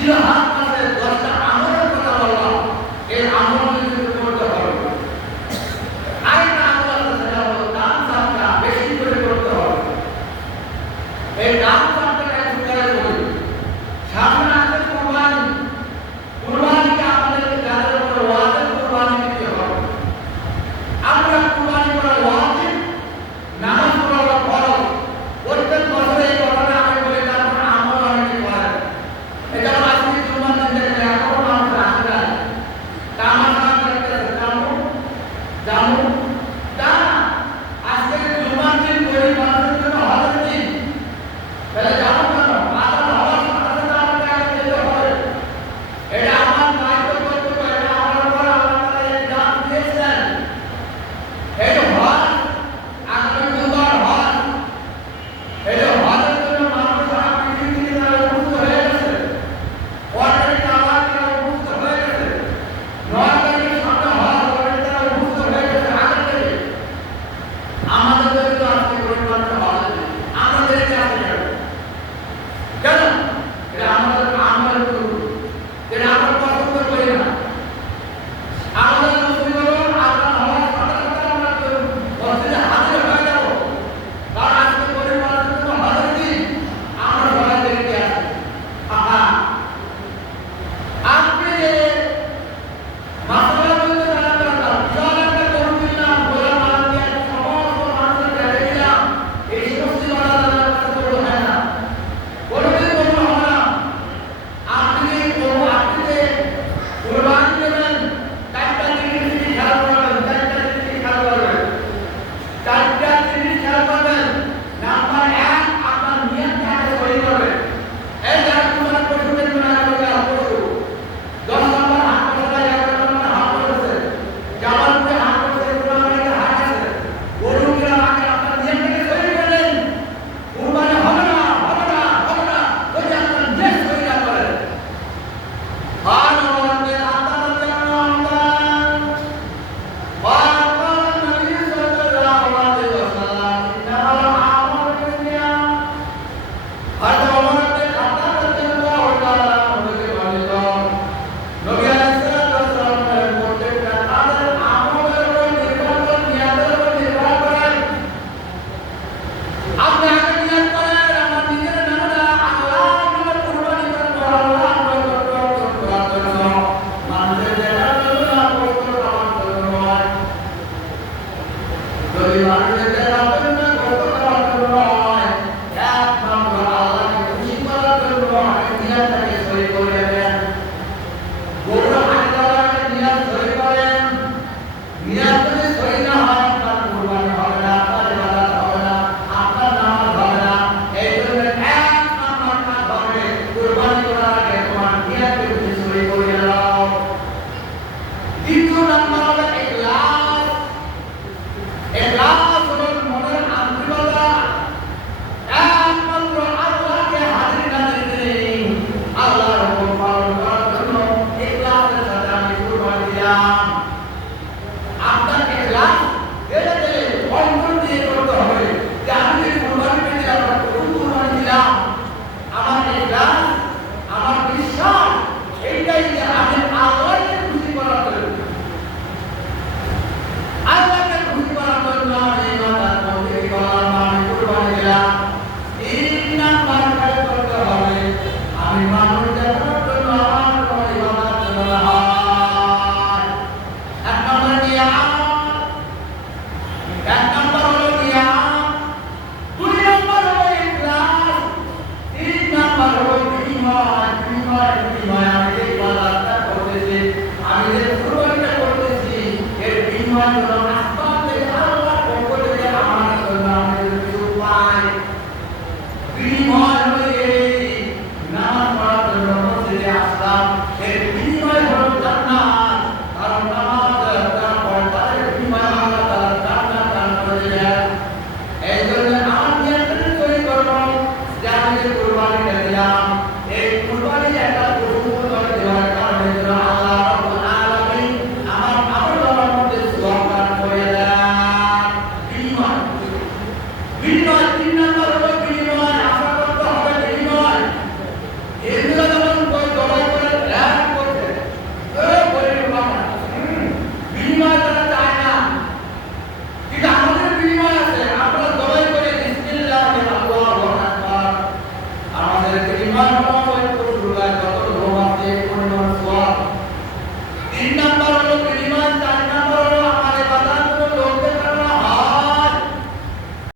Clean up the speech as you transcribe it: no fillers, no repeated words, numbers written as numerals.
জিহাদ মানে 10টা আমলের কথা বললাম, এই আমল যদি করতে হবে। আরেকটা আমল আছে, সেটা হলো দান সাদকা বেশি করে করতে হবে। এই দান সাদকাটা একটু করে বলি। সামনে আছে কুরবানি। কুরবানিকে আমাদেরকে যাদের উপর ওয়াজিব কুরবানি দিতে হবে। আমরা কুরবানি করা ওয়াজিব, নামাজ পড়া ফরজ। প্রত্যেক বছরে এই কথাটা আমি বলি, তারপর আমল অনেকে করে। এটা আজকে জুমার দিন থেকে এখনো মানুষ আসে না। তা আমার নাম রাখতেছে জামু তা আজকে জুমার দিন গরিব মানুষের জন্য হজের দিন। তাহলে জামু কেন? আদান হওয়ার সাথে সাথে আমাকে আগে যেতে হবে। এটা আমার দায়িত্ব, কর্তব্য। এটা আমার উপর আল্লাহ তাআলা এই দান দিয়েছেন। এই হজ আগামী দুবার হজ, এই হজের জন্য মানুষ সারা পৃথিবী থেকে তারা উপস্থিত হয়ে গেছে। অলরেডি তারা উপস্থিত হয়ে গেছে। 9 তারিখের সামনে হজ, অলরেডি তারা উপস্থিত হয়ে গেছে আগে থেকে। আমাদের জন্য আজকে পরিমাণ হজ আছে, আমাদের কাছে যাবে কেন? এটা আমাদের আমলের গুরু, যেটা আমরা পছন্দ করি না। আমাদের মুসলিমরা আল্লাহ হওয়ার সাথে সাথে আমরা মসজিদে হাজির হয়ে যাব। কারণ আজকে পরিমাণের জন্য হজের দিন আমরা সবাই দেখতে আসি। আহা, আপনি মাসালা বলতে জানা দরকার। বিশাল একটা গরু কিনলাম, গোলা মাল দিয়ে সমস্ত মানুষের দেখে দিলাম, এই সমস্ত বাধা জানার কাছে গরু হয় না, কোনোদিন গরু হবে না। আপনি যে কুরবানি দেবেন, 4টা জিনিস খেয়াল করবেন, 4টা জিনিস খেয়াল করবেন, 4টা জিনিস খেয়াল করবেন। নাম্বার 1, আপনার নিয়তকে আগে সহি করবেন। এই যারা কুরবানি পশু কিনবেন, পশু 10 নম্বর হাত করেছে, 11 নম্বর হাত করেছে, জামালপুরে হাত করেছে, কুরবানিতে হাত আছে, গরু কিনা আগে আপনার নিয়তকে সহি করলেন। কুরবানি হবে না, হবে না, হবে না, যদি আপনার নিয়ত সহি না করেন। قال رب أعطنا رمضان وقال النبي صلى الله عليه وسلم إنما الأعمال بالنيات هذا عمر بن الخطاب رضي الله تعالى عنه থেকে বর্ণিত। নবী আলাইহিস সালামের প্রত্যেকটা তাদের আমলের উপর নির্ভর করে, নিয়াতের উপর নির্ভর করে। আপনি আগে নিয়াত করেন, আমার নিজের নামে আল্লাহর নামে কুরবানি করব, আল্লাহর নামে করার জন্য, মানুষের দেখার জন্য না, পবিত্র করার জন্য নয়। যদি মানুষের দেখার জন্য, পবিত্র করার জন্য নয়, একমাত্র আল্লাহকে খুশি করার জন্য আগে নিয়াতটাকে সহি করে নেবেন। গরু হাঁটি দেওয়ার আগে নিয়াত সহি করেন। নিয়াত যদি সহি না হয়,